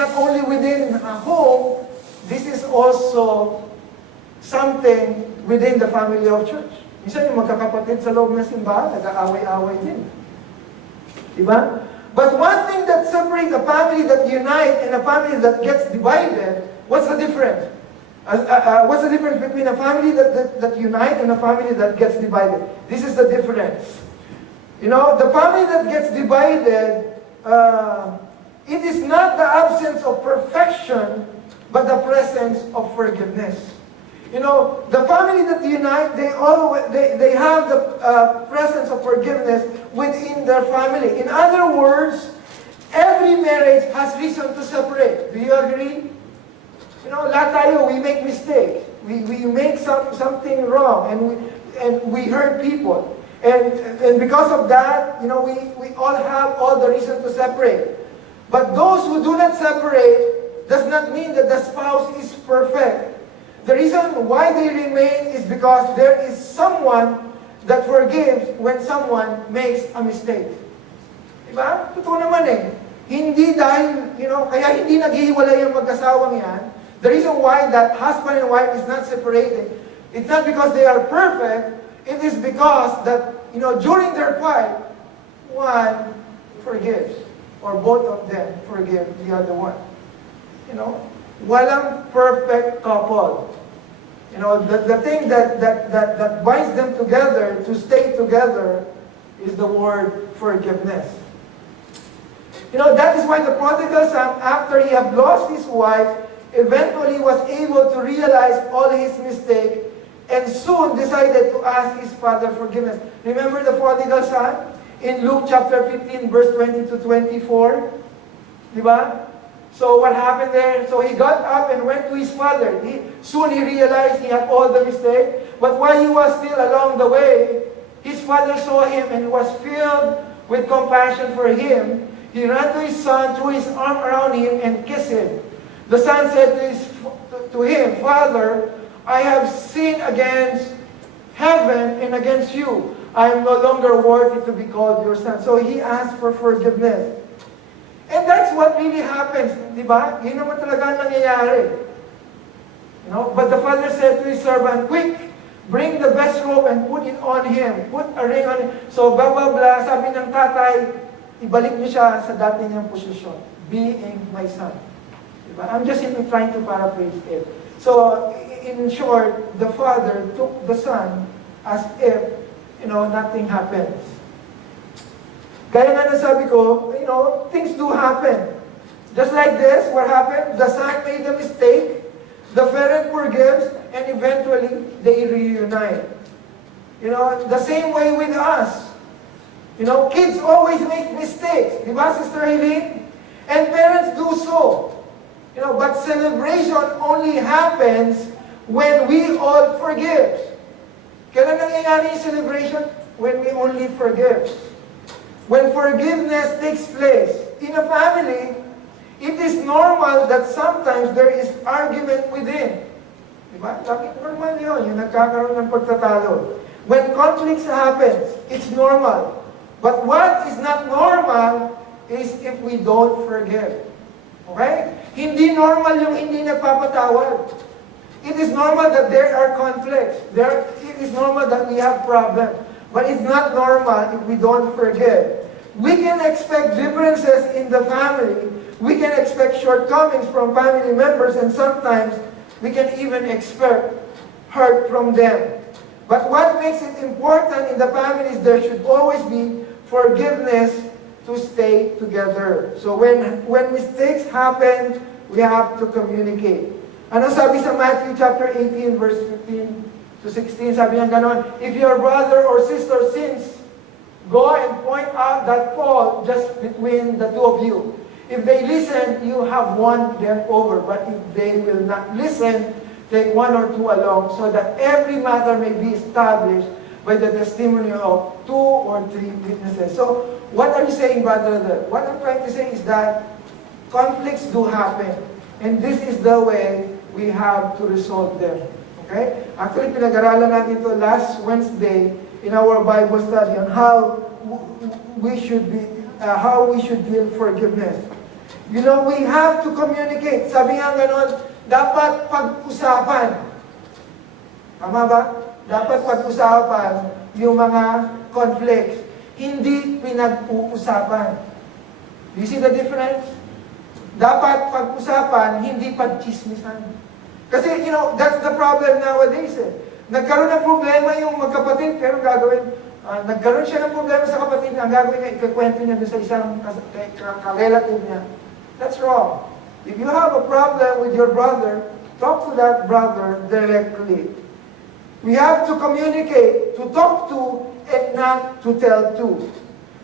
not only within a home, this is also something within the family of church. Minsan yung magkakapatid sa loob ng simbahan, nag-aaway-aaway din. Diba? But one thing that separates a family that unite and a family that gets divided, what's the difference? What's the difference between a family that unite and a family that gets divided? This is the difference. You know, the family that gets divided, it is not the absence of perfection, but the presence of forgiveness. You know, the family that unite, they have the presence of forgiveness within their family. In other words, every marriage has reason to separate. Do you agree? You know, lahat tayo, we make mistakes. We make something wrong, and we hurt people. And because of that, you know, we all have all the reason to separate. But those who do not separate does not mean that the spouse is perfect. The reason why they remain is because there is someone that forgives when someone makes a mistake. Diba? Totoo naman eh. Hindi dahil, you know, kaya hindi naghihiwalay ang mag-asawang yan. The reason why that husband and wife is not separated, it's not because they are perfect, it is because that, you know, during their fight, one forgives, or both of them forgive the other one. You know, walang perfect couple. You know, the thing that binds them together to stay together is the word forgiveness. You know, that is why the prodigal son, after he had lost his wife, eventually was able to realize all his mistake and soon decided to ask his father forgiveness. Remember the prodigal son? In Luke chapter 15, verse 20 to 24? Diba? So what happened there? So he got up and went to his father. Soon he realized he had all the mistake. But while he was still along the way, his father saw him and was filled with compassion for him. He ran to his son, threw his arm around him, and kissed him. The son said to him, Father, I have sinned against heaven and against you. I am no longer worthy to be called your son. So he asked for forgiveness. And that's what really happens, di ba? Yun naman talaga nangyayari. You know? But the father said to his servant, quick, bring the best robe and put it on him. Put a ring on him. So blah, blah, blah, sabi ng tatay, ibalik niyo siya sa dati niyang posisyon, being my son. Diba? I'm just trying to paraphrase it. So, in short, the father took the son as if, you know, nothing happens. Kaya nga nasabi ko, you know, things do happen. Just like this, what happened? The son made a mistake, the parent forgives, and eventually, they reunite. You know, the same way with us. You know, kids always make mistakes. Diba, Sister Eileen? And parents do so. You know, but celebration only happens when we all forgive. Kailan nangyayari yung celebration? When we only forgive. When forgiveness takes place in a family, it is normal that sometimes there is argument within. Diba? Normal yun, yung nagkakaroon ng pagtatalo. When conflicts happens, it's normal. But what is not normal is if we don't forgive. Okay? Hindi normal yung hindi nagpapatawad. It is normal that there are conflicts. It is normal that we have problems. But it's not normal if we don't forgive. We can expect differences in the family. We can expect shortcomings from family members, and sometimes we can even expect hurt from them. But what makes it important in the family is there should always be forgiveness to stay together. So when mistakes happen, we have to communicate. Ano sabi sa Matthew chapter 18, verse 15 to 16? Sabi niya ganon, if your brother or sister sins, go and point out that fault just between the two of you. If they listen, you have won them over. But if they will not listen, take one or two along, so that every matter may be established by the testimony of 2 or 3 witnesses. So, what are you saying, brother? What I'm trying to say is that conflicts do happen. And this is the way we have to resolve them. Okay? Actually, pinag-aralan natin ito last Wednesday in our Bible study on how we should deal forgiveness. You know, we have to communicate. Sabi nga ganon, dapat pag-usapan. Tama ba? Dapat pag-usapan yung mga conflicts. Hindi pinag-uusapan. You see the difference? Dapat pag-usapan, hindi pag-chismisan. Kasi, you know, that's the problem nowadays eh. Nagkaroon ng problema yung magkapatid, pero gagawin, nagkaroon siya ng problema sa kapatid, ang gagawin niya, ikakwento niya doon sa isang karelative niya. That's wrong. If you have a problem with your brother, talk to that brother directly. We have to communicate, to talk to, and not to tell to.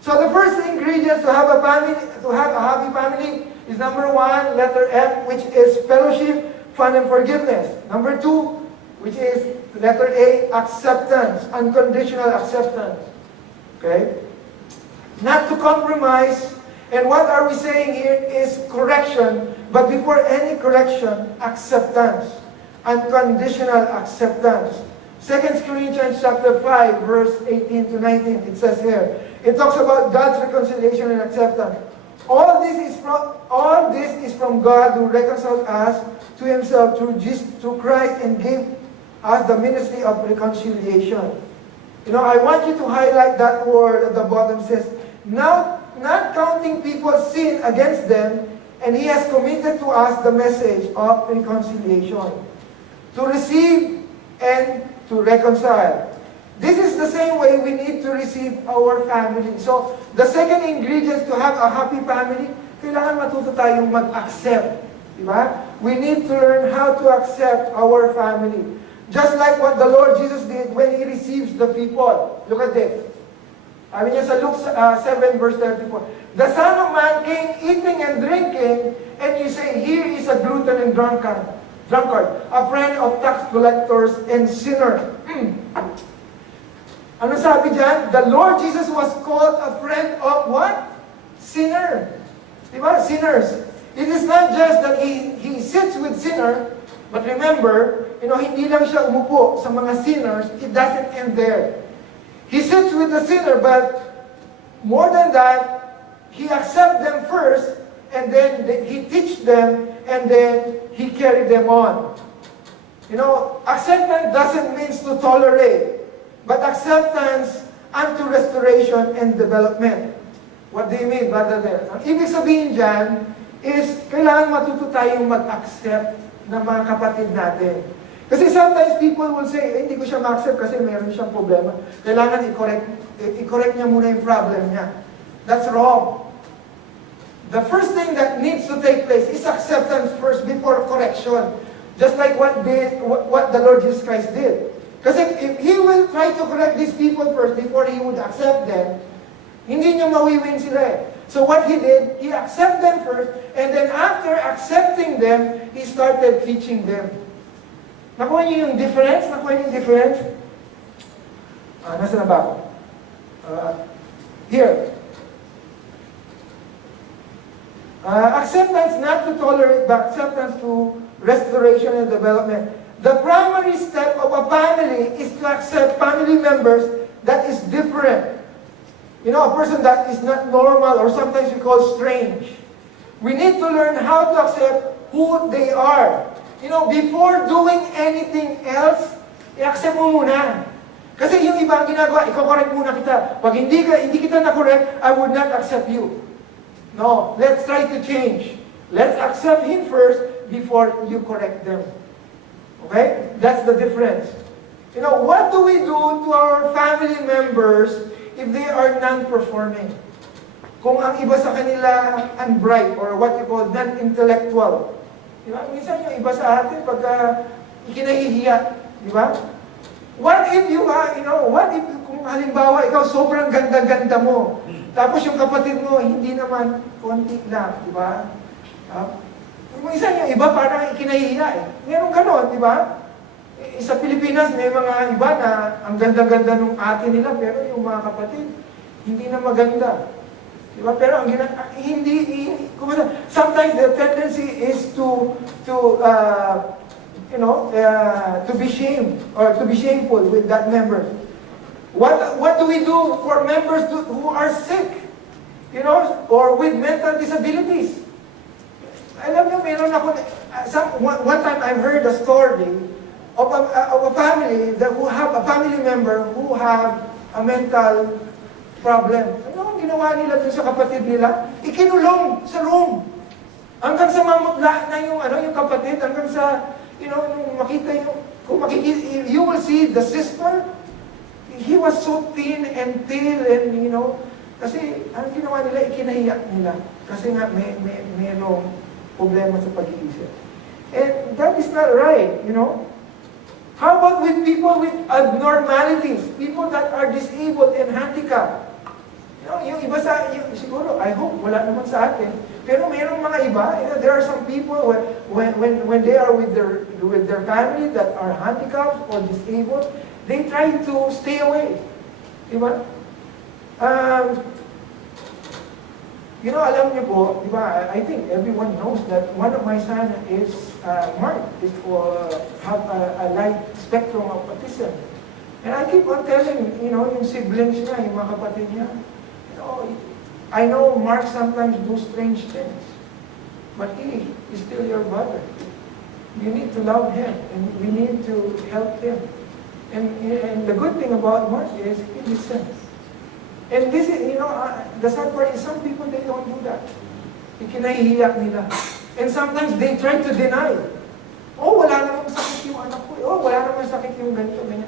So the first ingredient to have a family, to have a happy family, is number 1, letter M, which is fellowship, fun, and forgiveness. Number 2, which is letter A, acceptance, unconditional acceptance. Okay? Not to compromise. And what are we saying here is correction, but before any correction, acceptance, unconditional acceptance. 2 Corinthians chapter 5, verse 18 to 19, it says here, it talks about God's reconciliation and acceptance. All this is from God who reconciled us to Himself through Christ and gave us the ministry of reconciliation. You know, I want you to highlight that word at the bottom. It says, now, not counting people's sin against them, and He has committed to us the message of reconciliation, to receive and to reconcile. This is the same way we need to receive our family. So, the second ingredient to have a happy family, kailangan matuto tayong mag-accept. Diba? We need to learn how to accept our family. Just like what the Lord Jesus did when He receives the people. Look at this. Sabi niya sa Luke 7 verse 34, the Son of Man came eating and drinking, and you say, here is a glutton and drunkard, a friend of tax collectors and sinner. Ano sabi dyan? The Lord Jesus was called a friend of what? Sinner. Diba? Sinners. It is not just that He sits with sinner, but remember, you know, hindi lang siya umupo sa mga sinners. It doesn't end there. He sits with the sinner, but more than that, He accepts them first, and then He teach them, and then He carry them on. You know, acceptance doesn't mean to tolerate, but acceptance unto restoration and development. What do you mean, Brother Del? Ang ibig sabihin dyan is, kailangan matuto tayong mag-accept ng mga kapatid natin. Kasi sometimes people will say, hindi ko siya ma-accept kasi meron siyang problema. Kailangan i-correct niya muna yung problem niya. That's wrong. The first thing that needs to take place is acceptance first before correction. Just like what the Lord Jesus Christ did. Kasi if He will try to correct these people first before He would accept them, hindi niya mawiwin sila eh. So what He did, He accepted them first, and then after accepting them, He started teaching them. Nakuha niyo yung difference? Nakuha niyo yung difference? Nasaan na ba ako? Here. Acceptance not to tolerate, but acceptance to restoration and development. The primary step of a family is to accept family members that is different. You know, a person that is not normal, or sometimes we call strange. We need to learn how to accept who they are. You know, before doing anything else, i-accept mo muna. Kasi yung iba ang ginagawa, i-correct muna kita. Pag hindi kita na-correct, I would not accept you. No, let's try to change. Let's accept Him first before you correct them. Okay? That's the difference. You know, what do we do to our family members if they are non-performing? Kung ang iba sa kanila unbright, or what you call non-intellectual. Diba? Minsan yung iba sa atin, pagka ikinahihiya, di ba? What if what if kung halimbawa ikaw sobrang ganda-ganda mo, tapos yung kapatid mo, hindi naman, konti lang, di ba? Minsan yung iba parang ikinahihiya eh. Meron ganon, di ba? Sa Pilipinas, may mga iba na ang ganda-ganda ng ate nila, pero yung mga kapatid, hindi na maganda. Diba? Pero ang sometimes the tendency is to be shamed or to be shameful with that member. What do we do for members who are sick, or with mental disabilities? Alam niyo, meron ako, one time I heard a story of a family who have a family member who have a mental problem. Ano ang ginawa nila dun sa kapatid nila? Ikinulong sa room. Hanggang sa mamutla na yung kapatid, hanggang sa, nung makita you will see the sister, he was so thin and pale and, kasi ang ginawa nila, ikinahiyak nila. Kasi nga, mayroong problema sa pag-iisip. And that is not right, How about with people with abnormalities? People that are disabled and handicapped? Yung iba siguro, I hope, wala naman sa atin. Pero mayroong mga iba, there are some people when they are with their family that are handicapped or disabled, they try to stay away. Diba? Alam niyo po, di ba, I think everyone knows that one of my son is Mark, have a light spectrum of autism. And I keep on telling, yung siblings niya, yung mga kapatid niya, I know Mark sometimes do strange things, but he is still your brother. You need to love him, and we need to help him. And the good thing about Mark is he listens. And this is, the sad part is some people, they don't do that. Ikinahihiyak nila. And sometimes they try to deny. Oh, wala namang sakit yung anak ko. Oh, wala namang sakit yung ganito, ganyan.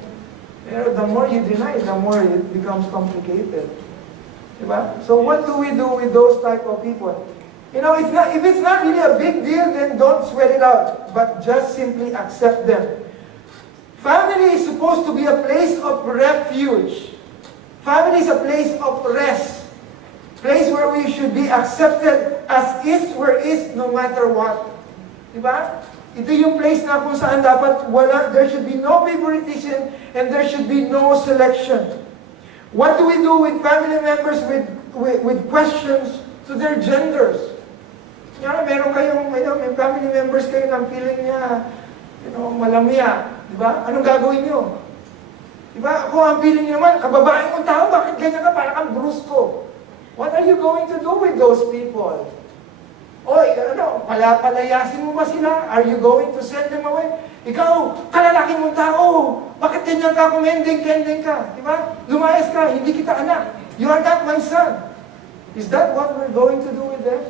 Pero the more you deny, the more it becomes complicated. Diba? So what do we do with those type of people? If it's not really a big deal, then don't sweat it out. But just simply accept them. Family is supposed to be a place of refuge. Family is a place of rest. Place where we should be accepted as is where is no matter what. Diba? Ito yung place na kung saan dapat there should be no favoritism and there should be no selection. What do we do with family members with questions to their genders? Meron kayong, may family members kayo ng feeling niya, malamya. Diba? Anong gagawin nyo? Diba? Kung ang feeling nyo naman, kababaeng mong tao, bakit ganyan ka? Parang kang brusko. What are you going to do with those people? Oy, palayasin mo ba sila? Are you going to send them away? Ikaw, kalalaki mong tao, bakit ganyan ka? Kumending-kending ka. Diba? Lumayas ka, hindi kita anak. You are not my son. Is that what we're going to do with them?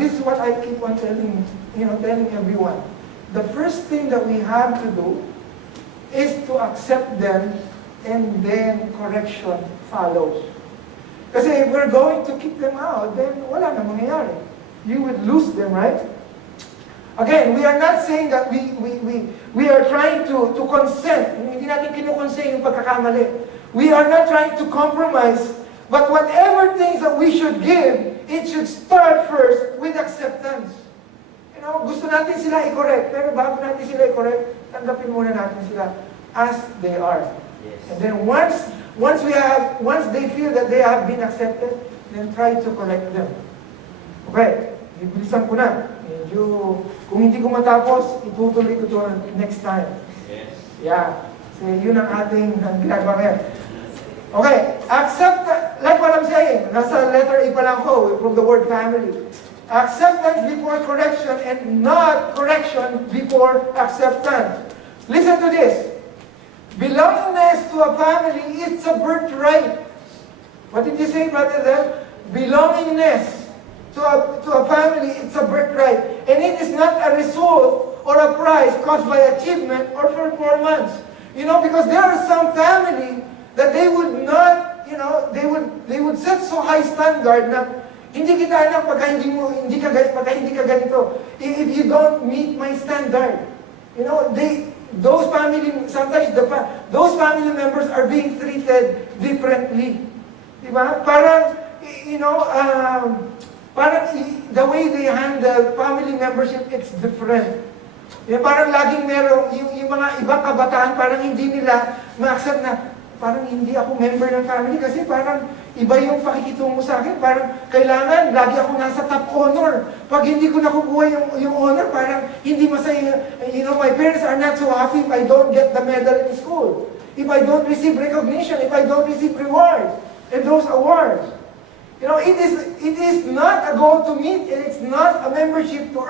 This is what I keep on telling everyone. The first thing that we have to do is to accept them, and then correction follows. Kasi if we're going to kick them out, then wala na mangyayari. You would lose them, right? Again, we are not saying that we are trying to consent. Hindi natin kinukonsent yung pagkakamali. We are not trying to compromise, but whatever things that we should give, it should start first with acceptance. Gusto natin sila i-correct, pero bago natin sila i-correct, tanggapin muna natin sila as they are. Yes. And then once they feel that they have been accepted, then try to correct them. Okay, ibilisan ko na. Kung hindi ko matapos, itutuloy ko to next time. Yes. Yeah. So yun ang ating ginagawa ngayon. Okay, accept, like what I'm saying, nasa letter A pa lang ko, from the word family. Acceptance before correction and not correction before acceptance. Listen to this. Belongingness to a family, it's a birthright. What did you say, Brother Del? Belongingness to a family, it's a birthright. And it is not a result or a prize caused by achievement or performance. Because there are some family that they would not, they would set so high standard na hindi kita anak pagka hindi ka ganito. If you don't meet my standard. Those family members are being treated differently. Diba? Parang, the way they handle family membership, it's different. Parang laging meron, yung mga ibang kabataan, parang hindi nila ma-accept na, parang hindi ako member ng family kasi parang iba yung pakikitungo sa akin. Parang kailangan, lagi ako nasa top honor. Pag hindi ko nakukuha yung honor, parang hindi masaya. My parents are not so happy if I don't get the medal in school. If I don't receive recognition, if I don't receive rewards, and those awards. You know, it is not a goal to meet, and it's not a membership to